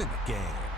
in the game.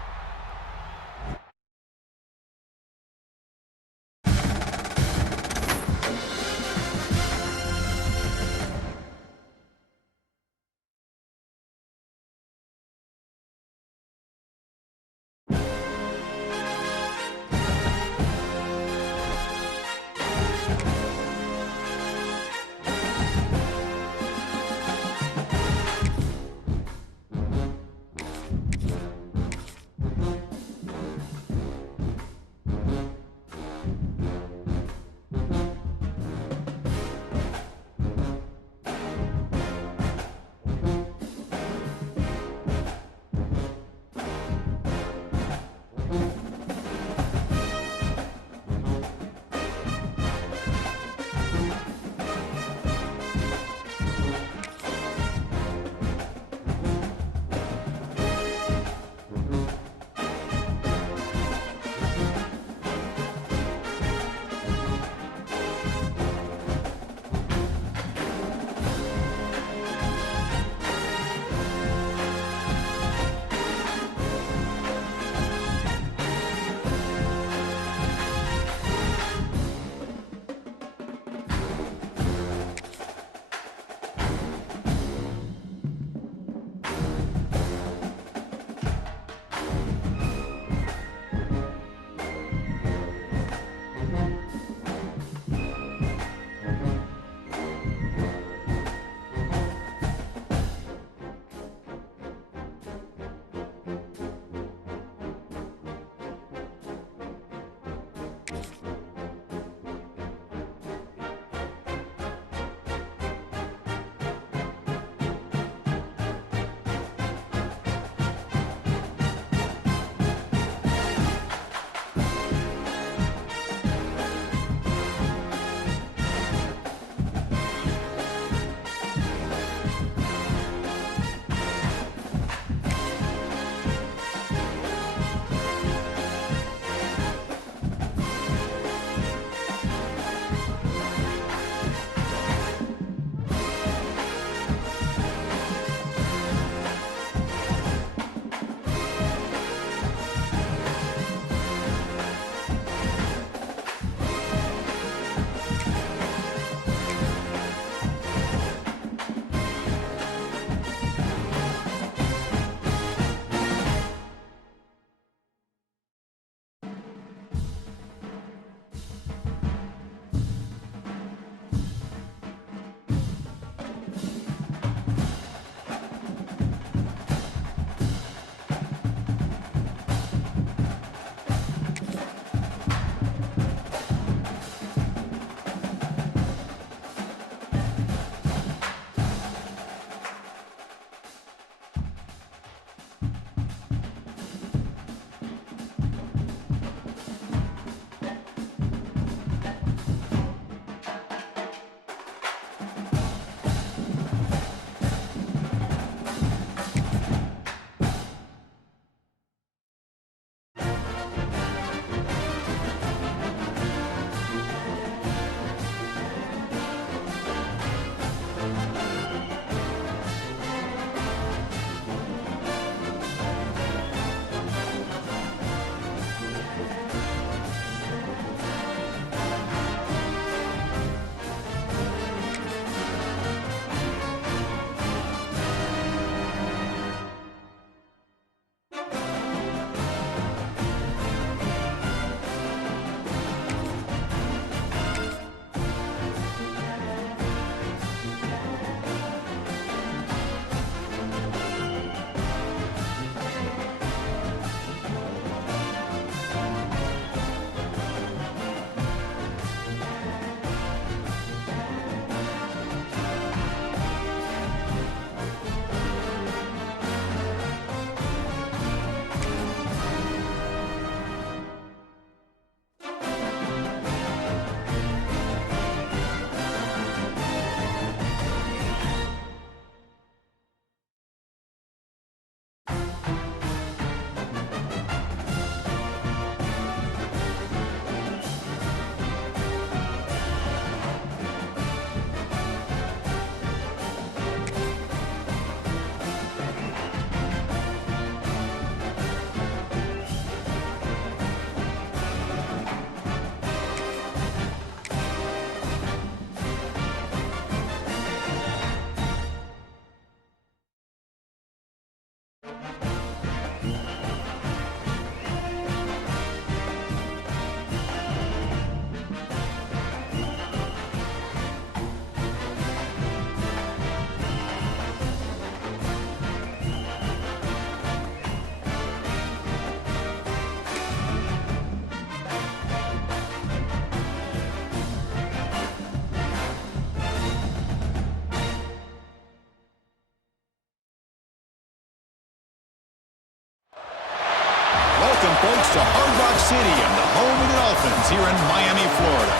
folks, to Hard Rock City and the home of the Dolphins here in Miami, Florida.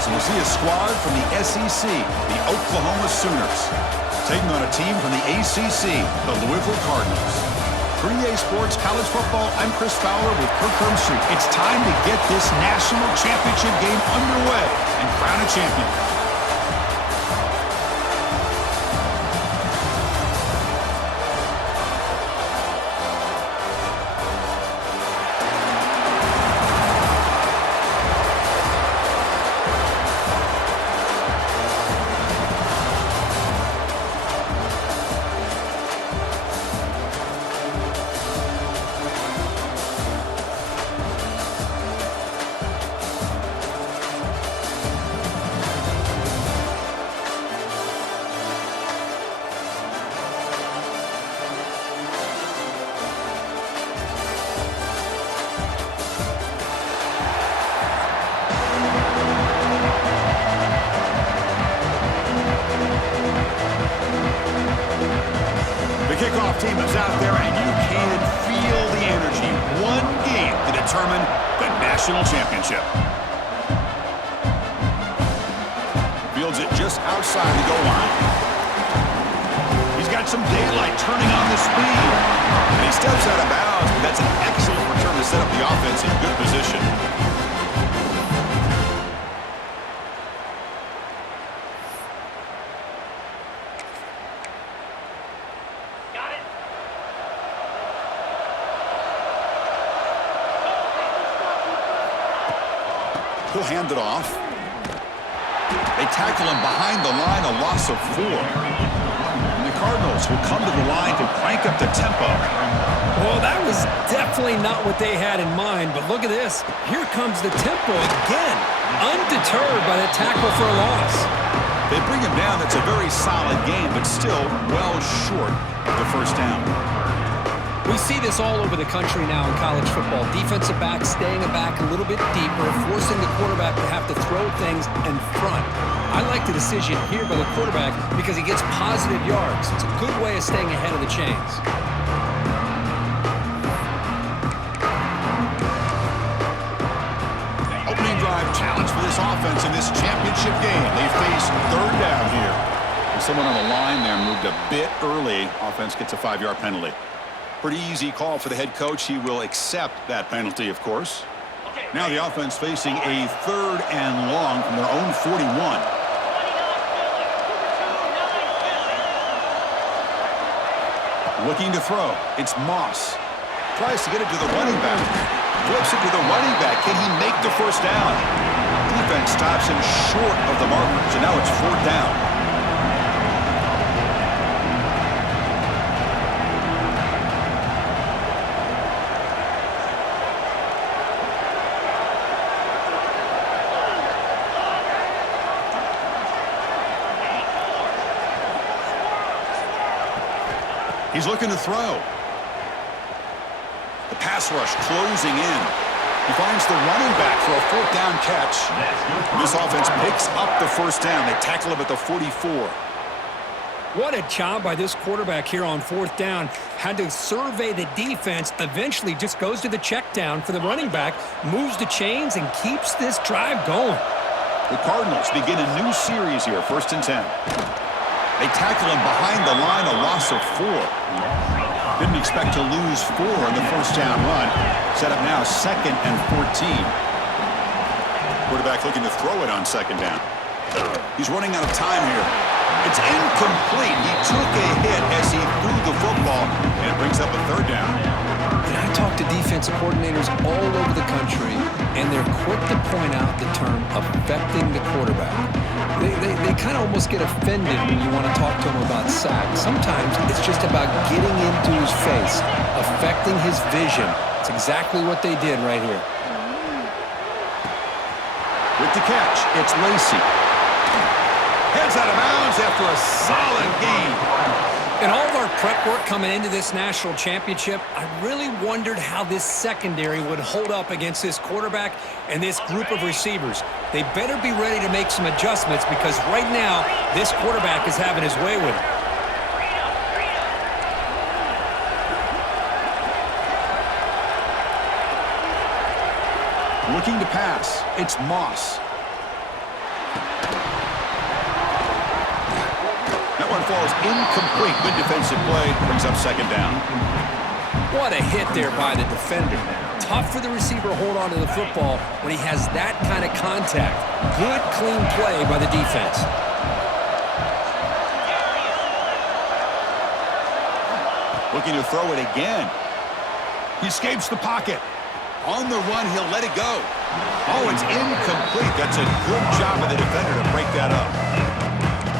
As we'll see a squad from the SEC, the Oklahoma Sooners, taking on a team from the ACC, the Louisville Cardinals. For EA Sports College Football, I'm Chris Fowler with Kirk Hermstreet. It's time to get this national championship game underway and crown a champion. Kickoff team is out there, and you can feel the energy. One game to determine the national championship. Fields it just outside the goal line. He's got some daylight turning on the speed. And he steps out of bounds, but that's an excellent return to set up the offense in good position. He'll hand it off. They tackle him behind the line, a loss of 4. And the Cardinals will come to the line to crank up the tempo. Well, that was definitely not what they had in mind, but look at this. Here comes the tempo again, undeterred by the tackle for a loss. They bring him down. That's a very solid game, but still well short of the first down. We see this all over the country now in college football. Defensive backs staying back a little bit deeper, forcing the quarterback to have to throw things in front. I like the decision here by the quarterback because he gets positive yards. It's a good way of staying ahead of the chains. Opening drive challenge for this offense in this championship game. They face third down here. And someone on the line there moved a bit early. Offense gets a 5-yard penalty. Pretty easy call for the head coach. He will accept that penalty, of course. Now the offense facing a 3rd and long from their own 41. Looking to throw. It's Moss. Tries to get it to the running back. Flips it to the running back. Can he make the first down? Defense stops him short of the marker. So now it's 4th down. He's looking to throw. The pass rush closing in. He finds the running back for a 4th down catch. This offense picks up the first down. They tackle him at the 44. What a job by this quarterback here on 4th down. Had to survey the defense. Eventually just goes to the check down for the running back. Moves the chains and keeps this drive going. The Cardinals begin a new series here. 1st and 10. They tackle him behind the line, a loss of 4. Didn't expect to lose 4 in the first down run. Set up now 2nd and 14. Quarterback looking to throw it on 2nd down. He's running out of time here. It's incomplete. He took a hit as he threw the football, and it brings up a 3rd down. And I talk to defensive coordinators all over the country, and they're quick to point out the term affecting the quarterback. They kind of almost get offended when you want to talk to them about sacks. Sometimes it's just about getting into his face, affecting his vision. It's exactly what they did right here. With the catch, it's Lacey. Heads out of bounds after a solid game. In all of our prep work coming into this national championship, I really wondered how this secondary would hold up against this quarterback and this group of receivers. They better be ready to make some adjustments because right now, this quarterback is having his way with it. Looking to pass. It's Moss. That one falls incomplete. Good defensive play. Brings up second down. What a hit there by the defender. Tough for the receiver to hold on to the football when he has that kind of contact. Good, clean play by the defense. Looking to throw it again. He escapes the pocket. On the run, he'll let it go. Oh, it's incomplete. That's a good job of the defender to break that up.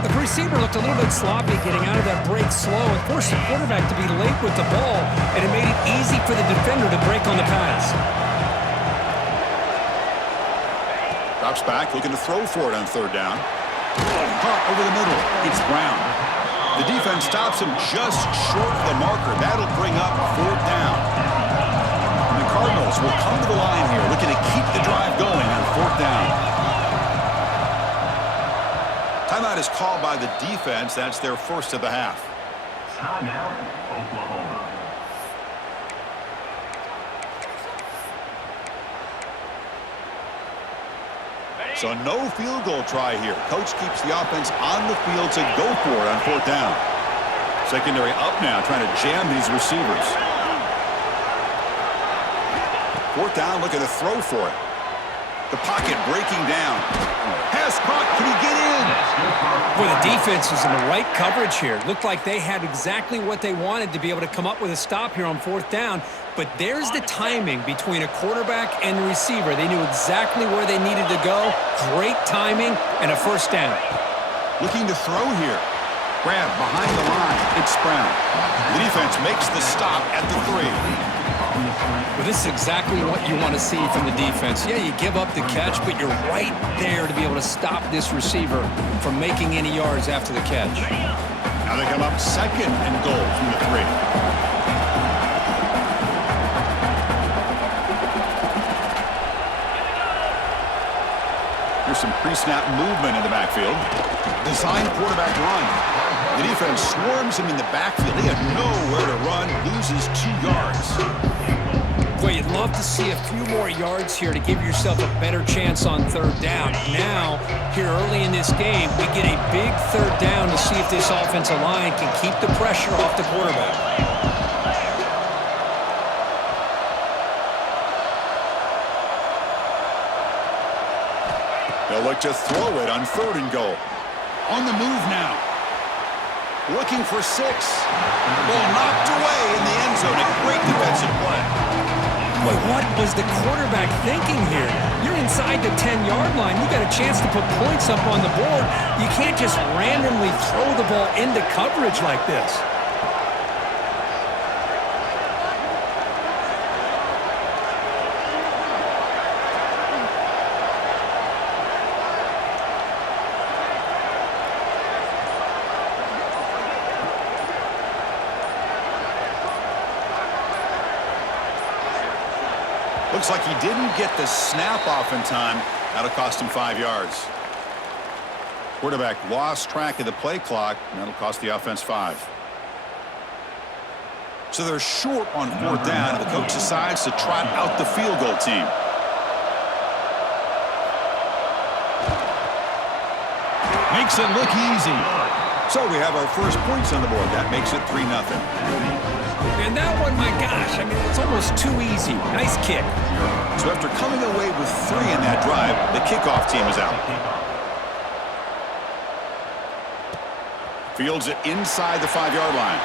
The receiver looked a little bit sloppy getting out of that break slow and forced the quarterback to be late with the ball, and it made it easy for the defender to break on the pass. Drops back, looking to throw for it on third down. Caught over the middle. It's Brown. The defense stops him just short of the marker. That'll bring up fourth down. And the Cardinals will come to the line here, looking to keep the drive going on fourth down. Timeout is called by the defense. That's their first of the half. Timeout, Oklahoma. So no field goal try here. Coach keeps the offense on the field to go for it on fourth down. Secondary up now, trying to jam these receivers. Fourth down, looking to throw for it. The pocket breaking down. Pass caught. Can he get in? Well, the defense was in the right coverage here. Looked like they had exactly what they wanted to be able to come up with a stop here on fourth down. But there's the timing between a quarterback and the receiver. They knew exactly where they needed to go. Great timing and a first down. Looking to throw here. Grab behind the line. It's Brown. The defense makes the stop at the 3. Well, this is exactly what you want to see from the defense. Yeah, you give up the catch, but you're right there to be able to stop this receiver from making any yards after the catch. Now they come up second and goal from the 3. Here's some pre-snap movement in the backfield. Design quarterback run. The defense swarms him in the backfield. He had nowhere to run, loses 2 yards. Well, you'd love to see a few more yards here to give yourself a better chance on third down. Now, here early in this game, we get a big third down to see if this offensive line can keep the pressure off the quarterback. They'll look to throw it on third and goal. On the move now. Looking for 6. Ball knocked away in the end zone. A great defensive play. Boy, what was the quarterback thinking here? You're inside the 10-yard line. You got a chance to put points up on the board. You can't just randomly throw the ball into coverage like this. Looks like he didn't get the snap off in time. That'll cost him 5 yards. Quarterback lost track of the play clock, and that'll cost the offense 5. So they're short on fourth down, and the coach decides to trot out the field goal team. Makes it look easy. So we have our first points on the board. That makes it 3-0. And that one, my gosh, I mean, it's almost too easy. Nice kick. So after coming away with 3 in that drive, the kickoff team is out. Fields it inside the 5-yard line.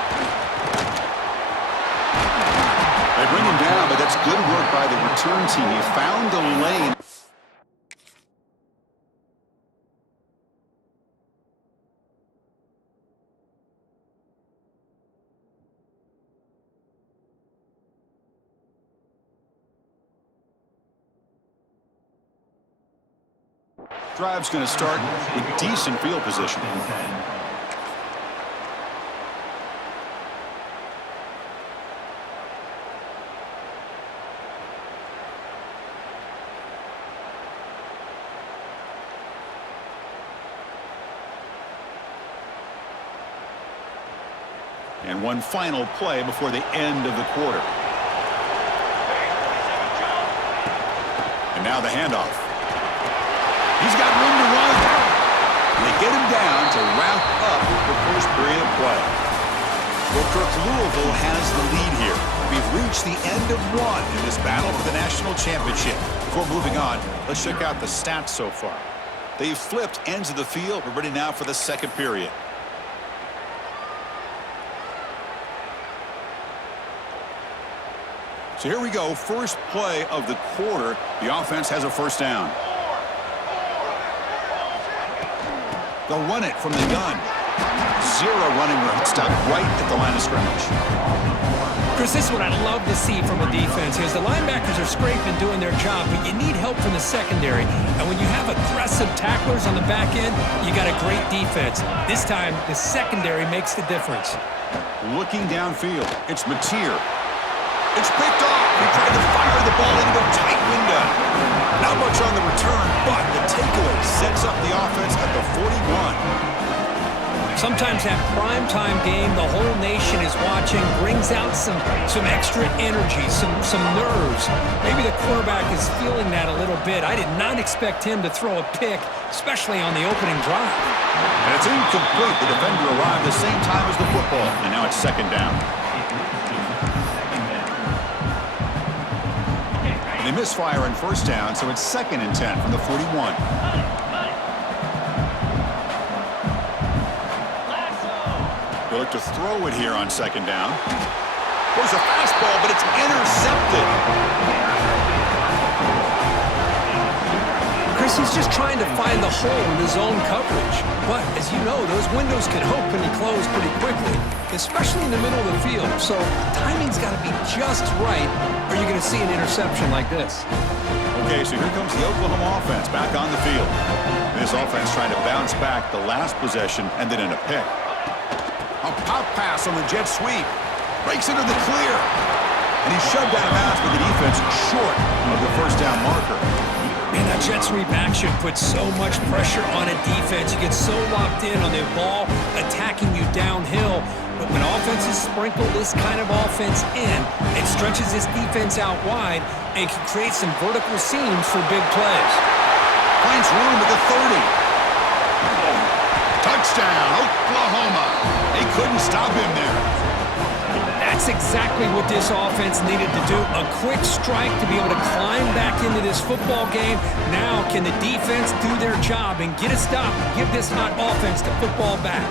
They bring him down, but that's good work by the return team. He found a lane. Drive's going to start with decent field position. And one final play before the end of the quarter. And Now the handoff. He's got room to run. They get him down to wrap up the first period of play. Well, Kirk, Louisville has the lead here. We've reached the end of one in this battle for the national championship. Before moving on, let's check out the stats so far. They've flipped ends of the field. We're ready now for the second period. So here we go, first play of the quarter. The offense has a first down. They'll run it from the gun. Zero running room. Stopped right at the line of scrimmage. Chris, this is what I love to see from a defense is the linebackers are scraping, doing their job, but you need help from the secondary. And when you have aggressive tacklers on the back end, you got a great defense. This time, the secondary makes the difference. Looking downfield, it's Mateer. It's picked off. He tried to fire the ball into a tight window. Not much on the return, but the takeaway sets up the offense at the 41. Sometimes that primetime game, the whole nation is watching, brings out some extra energy, some nerves. Maybe the quarterback is feeling that a little bit. I did not expect him to throw a pick, especially on the opening drive. And it's incomplete. The defender arrived the same time as the football, and now it's second down. They misfire on first down, so it's 2nd and 10 from the 41. They look to throw it here on second down. There's a fastball, but it's intercepted. Chris, he's just trying to find the hole in his own coverage. But, as you know, those windows can open and close pretty quickly, especially in the middle of the field. So, timing's got to be just right, or you're going to see an interception like this. Okay, so here comes the Oklahoma offense back on the field. This offense trying to bounce back the last possession and then in a pick. A pop pass on the jet sweep. Breaks into the clear. And he's shoved out of bounds with the defense short of the first down marker. Man, that jet sweep action puts so much pressure on a defense. You get so locked in on the ball attacking you downhill. But when offenses sprinkle this kind of offense in, it stretches this defense out wide and can create some vertical seams for big plays. Finds room at the 30. Touchdown, Oklahoma. They couldn't stop him there. That's exactly what this offense needed to do. A quick strike to be able to climb back into this football game. Now, can the defense do their job and get a stop and give this hot offense the football back?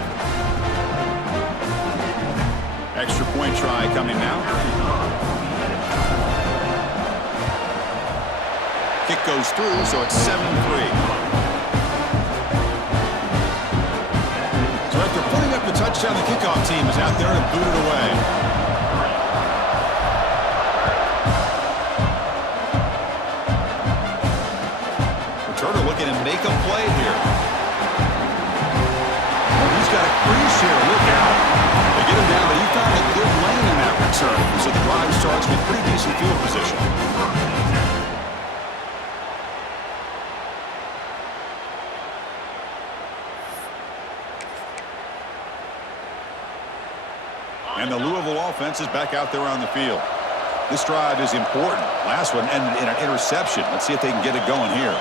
Extra point try coming now. Kick goes through, so it's 7-3. So after putting up the touchdown, the kickoff team is out there to boot it away. Returner looking to make a play here. Oh, he's got a crease here. Look out. They get him down, but he found a good lane in that return. So the drive starts with pretty decent field position. And the Louisville offense is back out there on the field. This drive is important. Last one ended in an interception. Let's see if they can get it going here.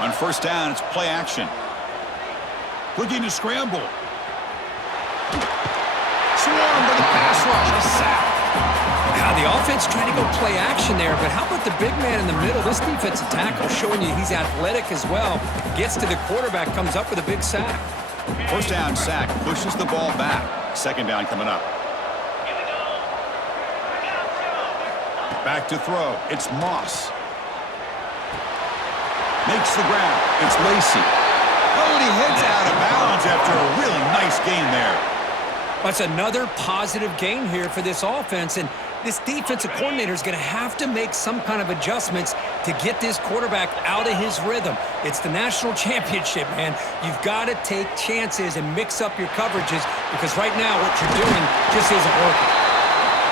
On first down, it's play action. Looking to scramble. Swarmed by the pass rush. A sack. Now, the offense trying to go play action there, but how about the big man in the middle? This defensive tackle showing you he's athletic as well. Gets to the quarterback, comes up with a big sack. First down sack, pushes the ball back. Second down coming up. Back to throw. It's Moss. Makes the grab. It's Lacey. Oh, and he heads out of bounds after a really nice gain there. That's another positive gain here for this offense, and this defensive coordinator is going to have to make some kind of adjustments to get this quarterback out of his rhythm. It's the national championship, man. You've got to take chances and mix up your coverages because right now what you're doing just isn't working.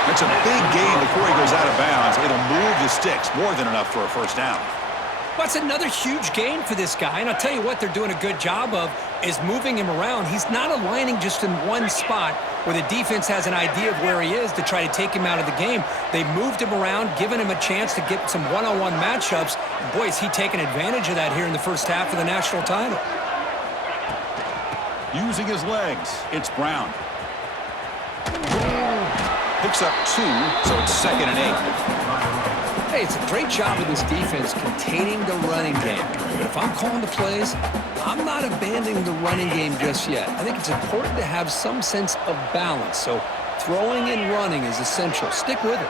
It's a big gain before he goes out of bounds. It'll move the sticks more than enough for a first down. That's another huge gain for this guy, and I'll tell you what they're doing a good job of is moving him around. He's not aligning just in one spot, where the defense has an idea of where he is to try to take him out of the game. They moved him around, given him a chance to get some one-on-one matchups. And boy, is he taking advantage of that here in the first half of the national title. Using his legs, it's Brown. Picks up 2, so it's 2nd and 8. Hey, it's a great job of this defense containing the running game. But if I'm calling the plays, I'm not abandoning the running game just yet. I think it's important to have some sense of balance. So throwing and running is essential. Stick with it.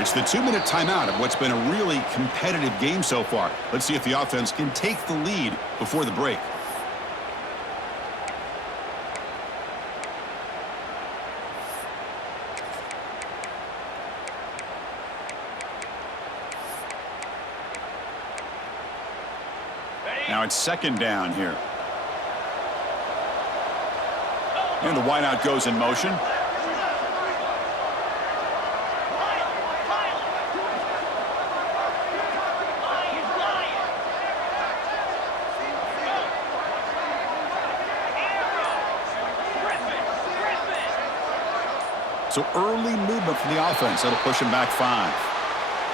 It's the 2-minute timeout of what's been a really competitive game so far. Let's see if the offense can take the lead before the break. Now it's 2nd down here. And the wideout goes in motion. So early movement from the offense. That'll push him back 5.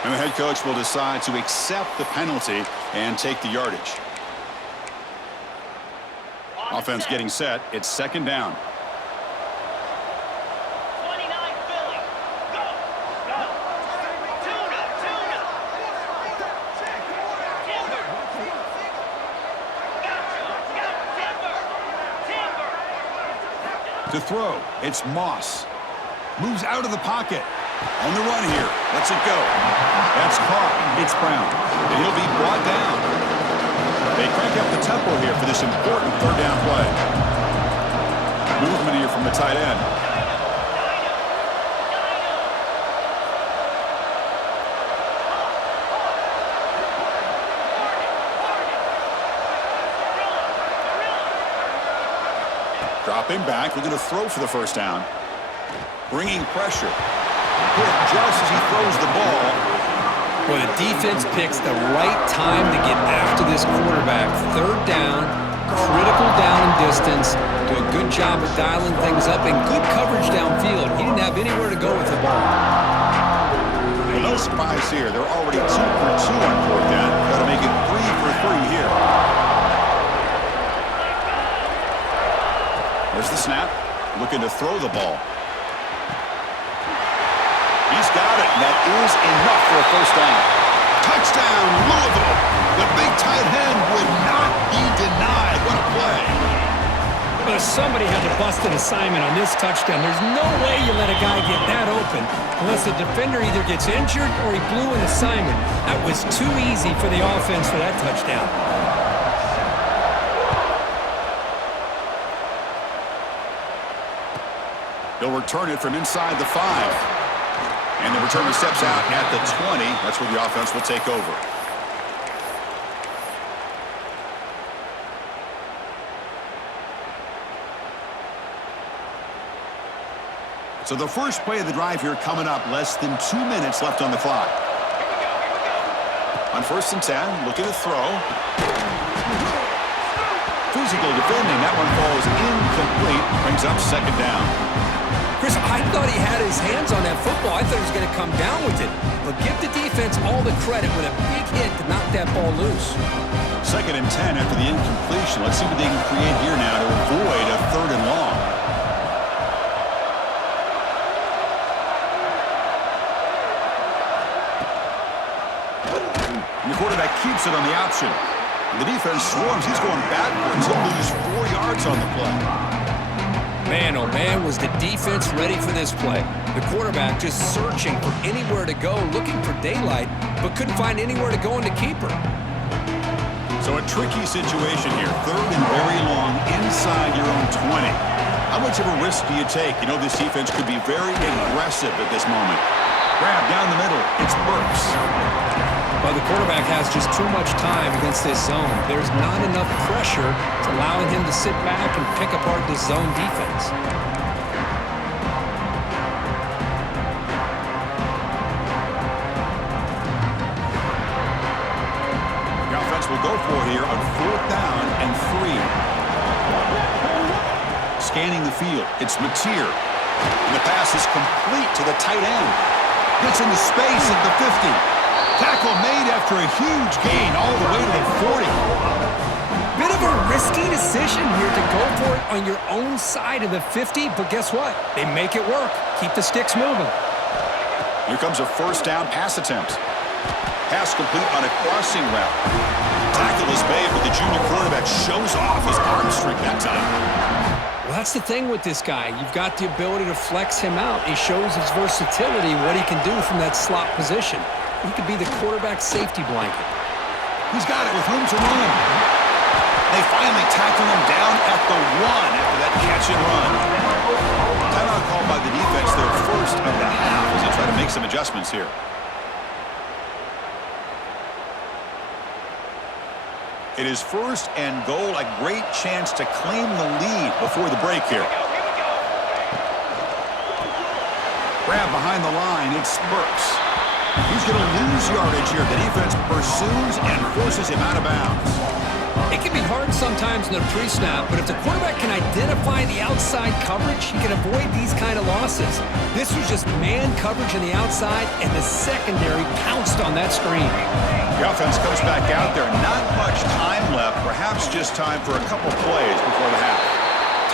And the head coach will decide to accept the penalty and take the yardage. Offense getting set. It's 2nd down. 29 Philly. Go. Go. Tuna. To throw, it's Moss. Moves out of the pocket. On the run here. Lets it go. That's caught. It's Brown. And he'll be brought down. They crank up the tempo here for this important 3rd down play. Movement here from the tight end. Dropping back, looking to throw for the 1st down. Bringing pressure. Hit just as he throws the ball. Well, the defense picks the right time to get after this quarterback. 3rd down, critical down and distance. Do a good job of dialing things up and good coverage downfield. He didn't have anywhere to go with the ball. Well, no surprise here. They're already 2 for 2 on 4th down. Got to make it 3 for 3 here. There's the snap. Looking to throw the ball. He's got it, and that is enough for a 1st down. Touchdown, Louisville. The big tight end would not be denied. What a play. But somebody had to bust an assignment on this touchdown. There's no way you let a guy get that open unless the defender either gets injured or he blew an assignment. That was too easy for the offense for that touchdown. They'll return it from inside the 5. And the returner steps out at the 20. That's where the offense will take over. So the first play of the drive here coming up. Less than 2 minutes left on the clock. On 1st and 10, looking to throw. Physical defending. That one falls incomplete. Brings up 2nd down. Chris, I thought he had his hands on that football. I thought he was going to come down with it. But give the defense all the credit with a big hit to knock that ball loose. 2nd and 10 after the incompletion. Let's see what they can create here now to avoid a 3rd and long. And the quarterback keeps it on the option. And the defense swarms. He's going backwards. He'll lose 4 yards on the play. Man, oh man, was the defense ready for this play. The quarterback just searching for anywhere to go, looking for daylight, but couldn't find anywhere to go in the keeper. So a tricky situation here. 3rd and very long inside your own 20. How much of a risk do you take? You know this defense could be very aggressive at this moment. Grab down the middle. It's Burks. Well, the quarterback has just too much time against this zone. There's not enough pressure to allowing him to sit back and pick apart this zone defense. The offense will go for here on 4th down and 3. scanning the field. It's Mateer. And the pass is complete to the tight end. Gets into space at the 50. Tackle made after a huge gain all the way to the 40. Bit of a risky decision here to go for it on your own side of the 50, but guess what? They make it work. Keep the sticks moving. Here comes a first down pass attempt. Pass complete on a crossing route. Tackle is made, but the junior quarterback shows off his arm strength that time. Well, that's the thing with this guy. You've got the ability to flex him out. He shows his versatility, what he can do from that slot position. He could be the quarterback safety blanket. He's got it with room to run. They finally tackle him down at the 1 after that catch and run. Timeout called by the defense, their first of the half, as they try to make some adjustments here. It is first and goal, a great chance to claim the lead before the break here. Grab behind the line, it's Burks. He's going to lose yardage here. The defense pursues and forces him out of bounds. It can be hard sometimes in the pre-snap, but if the quarterback can identify the outside coverage, he can avoid these kind of losses. This was just man coverage on the outside, and the secondary pounced on that screen. The offense comes back out there. Not much time left, perhaps just time for a couple plays before the half.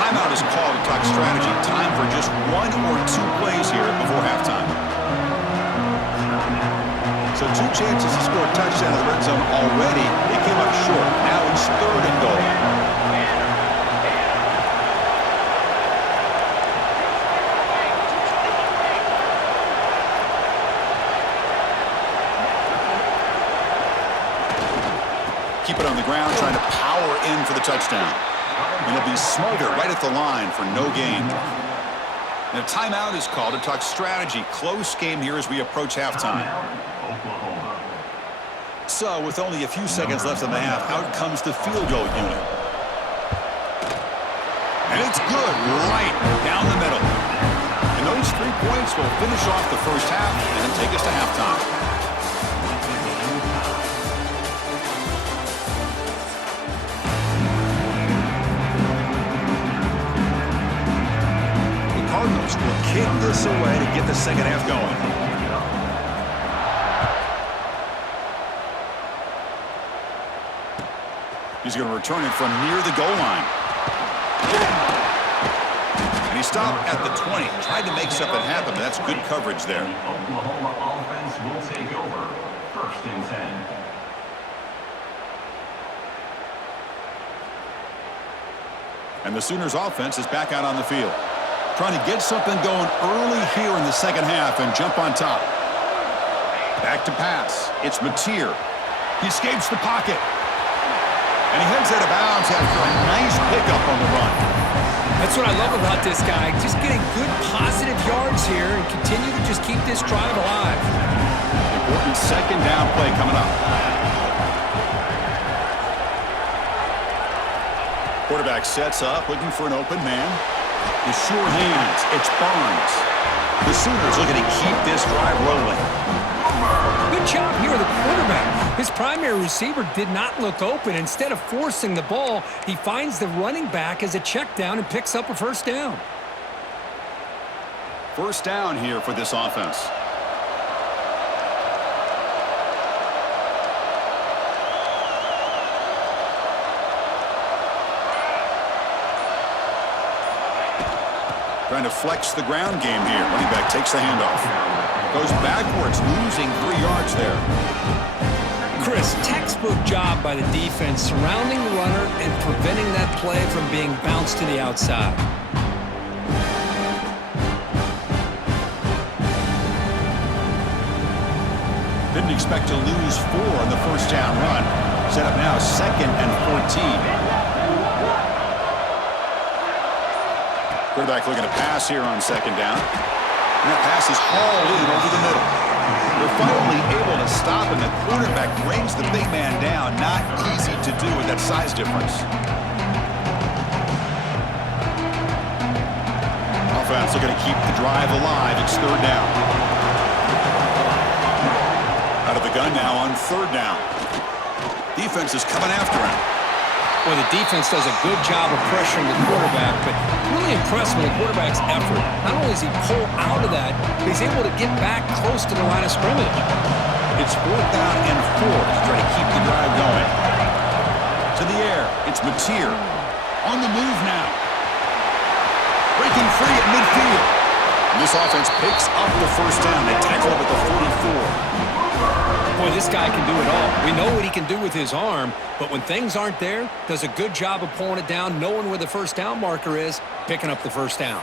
Timeout is called to talk strategy. Time for just 1 or 2 plays here before halftime. So 2 chances to score a touchdown in the red zone already. They came up short. Now it's 3rd and goal. Keep it on the ground, trying to power in for the touchdown. And it'll be smothered right at the line for no gain. And a timeout is called to talk strategy. Close game here as we approach halftime. So, with only a few seconds left in the half, out comes the field goal unit. And it's good, right down the middle. And those 3 points will finish off the first half and then take us to halftime. Cardinals will kick this away to get the second half going. He's going to return it from near the goal line. And he stopped at the 20. Tried to make something happen, but that's good coverage there. The Oklahoma offense will take over. 1st and 10. And the Sooners offense is back out on the field. Trying to get something going early here in the second half and jump on top. Back to pass. It's Mateer. He escapes the pocket. And he heads out of bounds after a nice pickup on the run. That's what I love about this guy. Just getting good positive yards here and continue to just keep this drive alive. Important second down play coming up. Quarterback sets up, looking for an open man. With sure hands, it's Barnes. The Sooners looking to keep this drive rolling. Good job here with the quarterback. His primary receiver did not look open. Instead of forcing the ball, he finds the running back as a check down and picks up a first down. First down here for this offense. Trying to flex the ground game here. Running back takes the handoff. Goes backwards, losing 3 yards there. Chris, textbook job by the defense surrounding the runner and preventing that play from being bounced to the outside. Didn't expect to lose 4 on the first down run. Set up now 2nd and 14. Quarterback looking to pass here on 2nd down. And that pass is hauled in over the middle. They're finally able to stop, and the quarterback brings the big man down. Not easy to do with that size difference. Offense looking to keep the drive alive. It's 3rd down. Out of the gun now on 3rd down. Defense is coming after him. Well, the defense does a good job of pressuring the quarterback, but Really impressed with the quarterback's effort. Not only does he pull out of that, but he's able to get back close to the line of scrimmage. It's 4th down and 4 to try to keep the drive going. To the air, it's Mateer. On the move now. Breaking free at midfield. And this offense picks up the first down. They tackle him at the 44. Boy, this guy can do it all. We know what he can do with his arm, but when things aren't there, does a good job of pulling it down, knowing where the first down marker is, picking up the first down.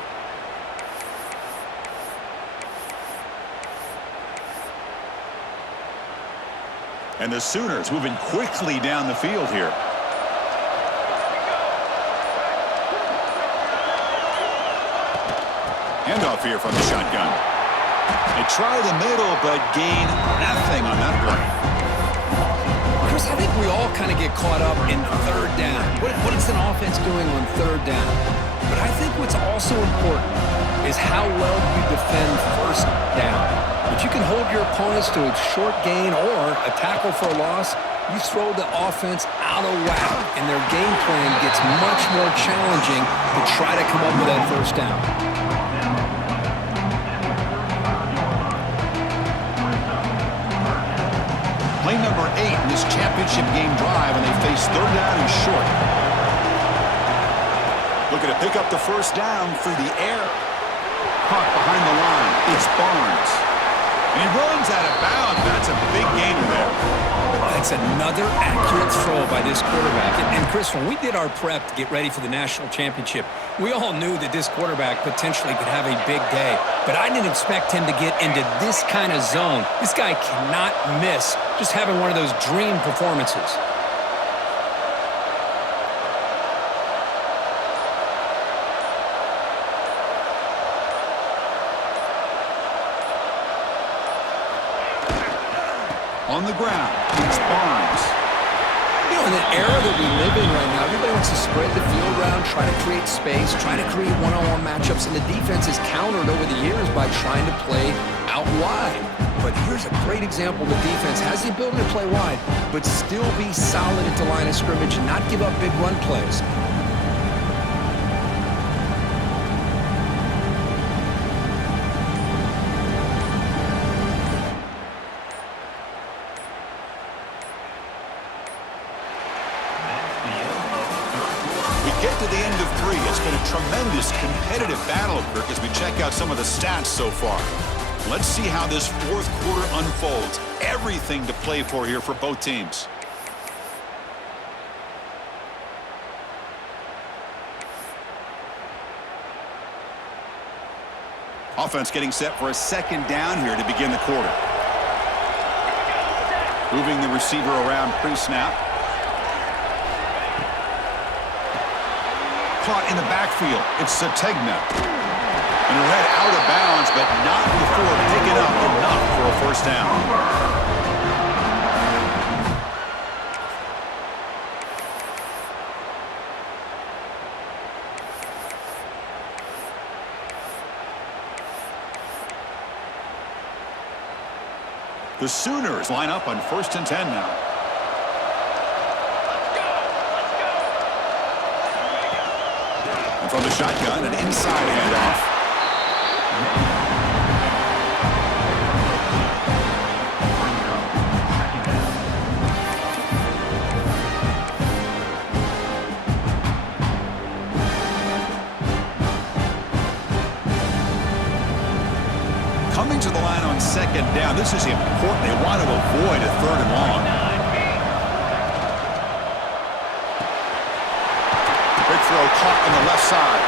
And the Sooners moving quickly down the field here. Handoff here from the shotgun. They try the middle, but gain nothing on that play. Chris, I think we all kind of get caught up in third down. What is an offense doing on third down? But I think what's also important is how well you defend first down. If you can hold your opponents to a short gain or a tackle for a loss, you throw the offense out of whack, and their game plan gets much more challenging to try to come up with that first down. Play number 8 in this championship game drive, and they face third down and short. Looking to pick up the first down through the air. Caught behind the line. It's Barnes. And he runs out of bounds. That's a big gainer there. That's another accurate throw by this quarterback. And Chris, when we did our prep to get ready for the national championship, we all knew that this quarterback potentially could have a big day. But I didn't expect him to get into this kind of zone. This guy cannot miss just having one of those dream performances. On the ground, it's Barnes. You know, in the era that we live in right now, everybody wants to spread the field around, try to create space, try to create one-on-one matchups, and the defense is countered over the years by trying to play out wide. But here's a great example. The defense has the ability to play wide, but still be solid at the line of scrimmage and not give up big run plays. Get to the end of 3. It's been a tremendous competitive battle, Kirk, as we check out some of the stats so far. Let's see how this fourth quarter unfolds. Everything to play for here for both teams. Offense getting set for a second down here to begin the quarter. Moving the receiver around pre-snap. Caught in the backfield. It's Sategna. And read out of bounds, but not before picking up enough for a first down. The Sooners line up on 1st and 10 now. From the shotgun, an inside handoff. Coming to the line on second down, this is important. They want to avoid a third and long. Big throw caught on the left side.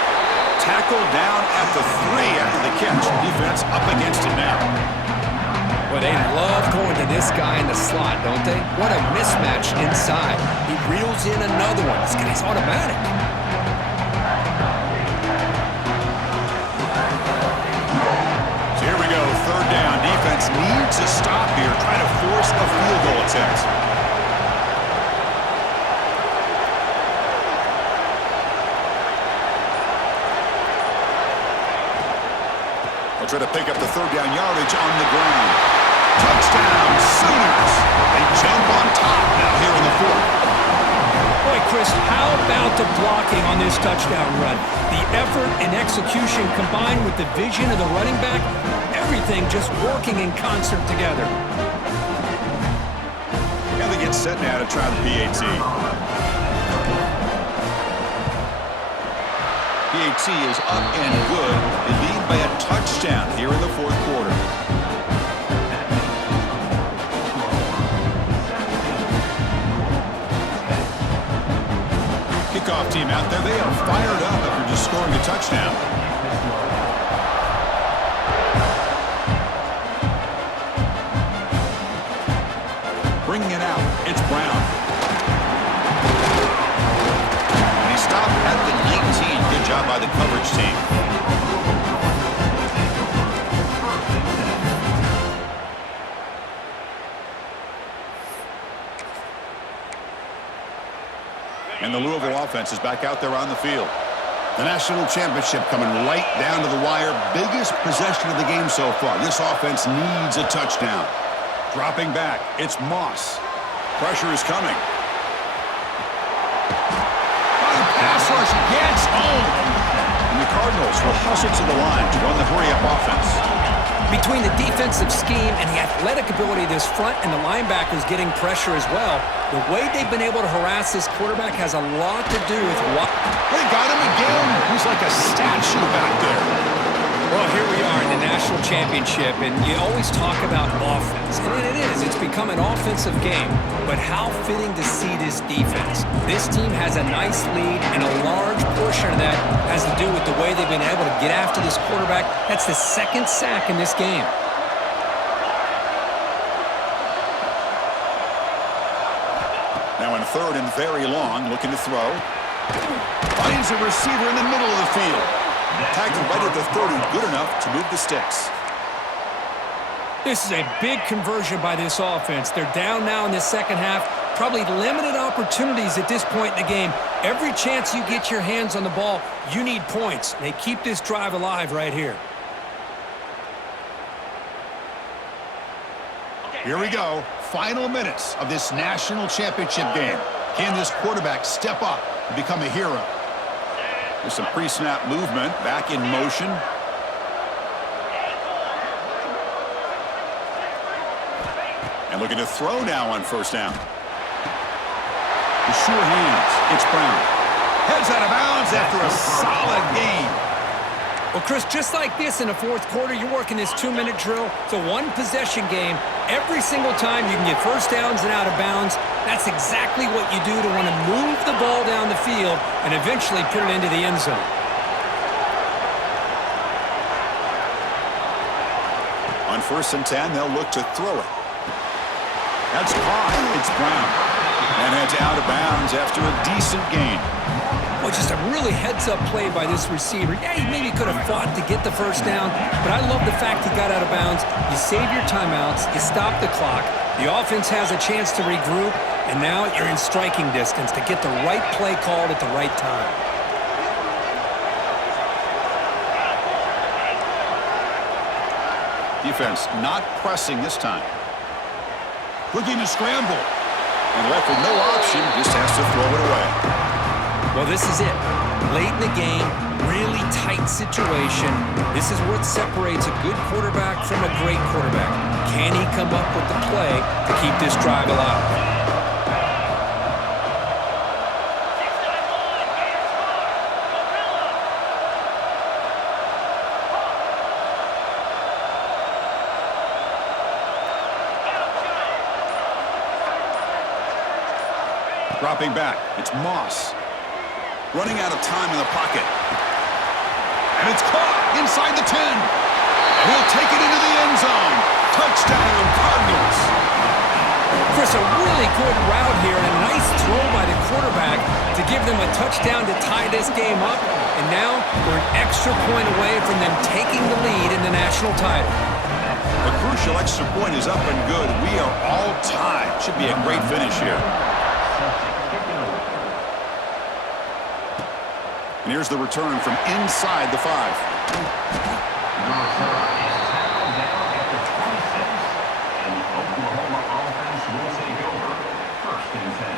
Tackled down at the 3 after the catch. Defense up against it now. Well, they love going to this guy in the slot, don't they? What a mismatch inside. He reels in another one. This guy's automatic. So here we go, third down. Defense needs a stop here, trying to force a field goal attempt. They'll try to pick up the third down yardage on the ground. Touchdown, Sooners. They jump on top now here in the 4th. Boy, Chris, how about the blocking on this touchdown run? The effort and execution combined with the vision of the running back, everything just working in concert together. And they get set now to try the PAT. PAT is up and good. They lead by a touchdown here in the fourth quarter. Kickoff team out there. They are fired up after just scoring a touchdown. Bringing it out. It's Brown. And he stopped at the 19. Good job by the coverage team. And the Louisville offense is back out there on the field. The national championship coming right down to the wire. Biggest possession of the game so far. This offense needs a touchdown. Dropping back, it's Moss. Pressure is coming. Pass rush gets home. And the Cardinals will hustle to the line to run the hurry-up offense. Between the defensive scheme and the athletic ability of this front and the linebackers getting pressure as well, the way they've been able to harass this quarterback has a lot to do with what... They got him again. He's like a statue back there. Well, here we are in the national championship, and you always talk about offense. And it is. It's become an offensive game. But how fitting to see this defense. This team has a nice lead, and a large portion of that has to do with the way they've been able to get after this quarterback. That's the second sack in this game. Now in third and very long, looking to throw. Finds a receiver in the middle of the field. Tagged right at the 30, good enough to move the sticks. This is a big conversion by this offense. They're down now in the second half. Probably limited opportunities at this point in the game. Every chance you get your hands on the ball, you need points. They keep this drive alive right here. Here we go. Final minutes of this national championship game. Can this quarterback step up and become a hero? There's some pre-snap movement, back in motion. And looking to throw now on first down. The sure hands, it's Brown. Heads out of bounds after a solid game. Well, Chris, just like this in the fourth quarter, you're working this 2-minute drill. It's a one-possession game. Every single time you can get first downs and out of bounds. That's exactly what you do to want to move the ball down the field and eventually put it into the end zone. On 1st and 10, they'll look to throw it. That's caught. It's Brown. And heads out of bounds after a decent gain. Well, just a really heads-up play by this receiver. Yeah, he maybe could have fought to get the first down, but I love the fact he got out of bounds. You save your timeouts, you stop the clock, the offense has a chance to regroup, and now you're in striking distance to get the right play called at the right time. Defense not pressing this time. Looking to scramble. And left with no option, just has to throw it away. Well, this is it. Late in the game, really tight situation. This is what separates a good quarterback from a great quarterback. Can he come up with the play to keep this drive alive? Dropping back, it's Moss. Running out of time in the pocket. And it's caught inside the 10. And he'll take it into the end zone. Touchdown, Cardinals. Chris, a really good route here and a nice throw by the quarterback to give them a touchdown to tie this game up. And now we're an extra point away from them taking the lead in the national title. The crucial extra point is up and good. We are all tied. Should be a great finish here. And here's the return from inside the 5. And the Oklahoma offense will take over 1st and 10.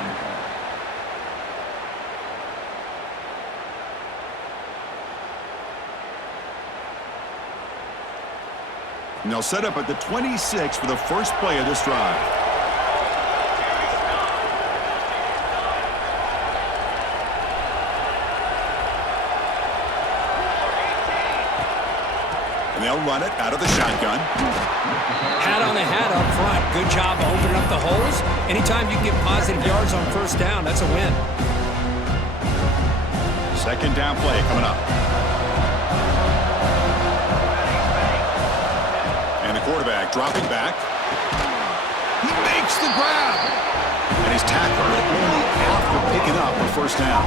And they'll set up at the 26 for the first play of this drive. And they'll run it out of the shotgun. Hat on the hat up front. Good job opening up the holes. Anytime you can get positive yards on first down, that's a win. Second down play coming up. And the quarterback dropping back. He makes the grab. And he's tackled only after picking up the first down.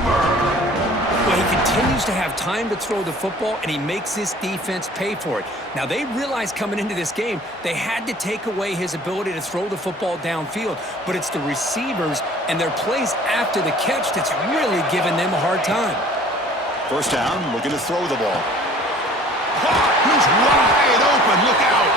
Well, he continues to have time to throw the football, and he makes this defense pay for it. Now, they realized coming into this game they had to take away his ability to throw the football downfield, but it's the receivers and their plays after the catch that's really giving them a hard time. First down, looking to throw the ball. He's wide open. Look out.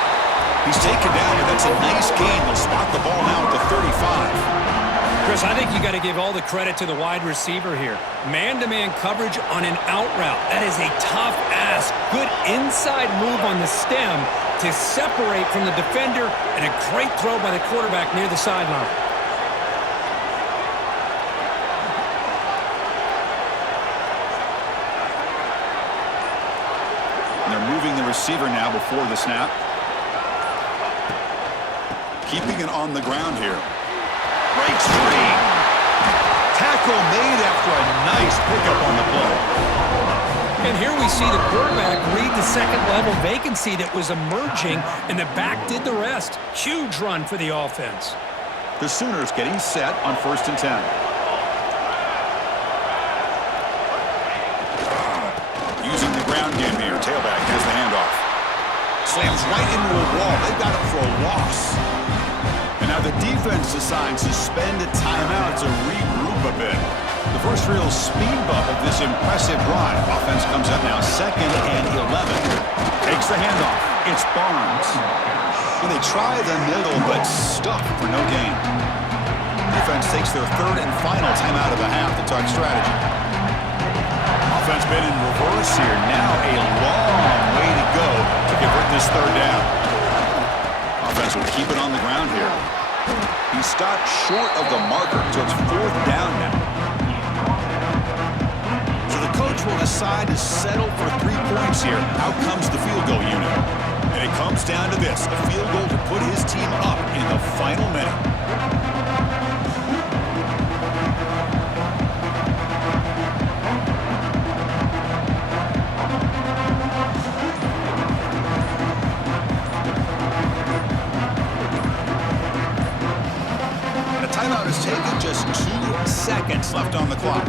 He's taken down, but that's a nice gain. They'll spot the ball now at the 35. Chris, I think you got to give all the credit to the wide receiver here. Man-to-man coverage on an out route. That is a tough ask. Good inside move on the stem to separate from the defender, and a great throw by the quarterback near the sideline. And they're moving the receiver now before the snap. Keeping it on the ground here. Breaks free. Tackle made after a nice pickup on the play. And here we see the quarterback read the second-level vacancy that was emerging, and the back did the rest. Huge run for the offense. The Sooners getting set on 1st and 10. Using the ground game here. Tailback has the handoff. Slams right into a wall. They've got it for a loss. And now the defense decides to spend a timeout to regroup a bit. The first real speed bump of this impressive drive. Offense comes up now 2nd and 11. Takes the handoff. It's Barnes. And they try the middle, but stuck for no gain. Defense takes their 3rd and final timeout of the half to talk strategy. Offense been in reverse here. Now a long way to go to convert this 3rd down. Offense will keep it on the ground here. He stopped short of the marker, so it's 4th down now. So the coach will decide to settle for 3 points here. Out comes the field goal unit. And it comes down to this, a field goal to put his team up in the final minute. Timeout is taken, just 2 seconds left on the clock.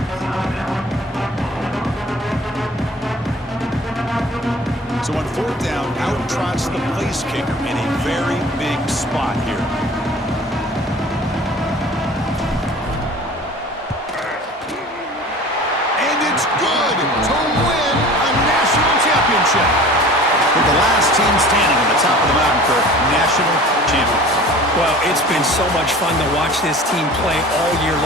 So on 4th down, out trots the place kicker in a very big spot here. And it's good to win a national championship. With the last team standing on the top of the mountain for national champions. Well, it's been so much fun to watch this team play all year long.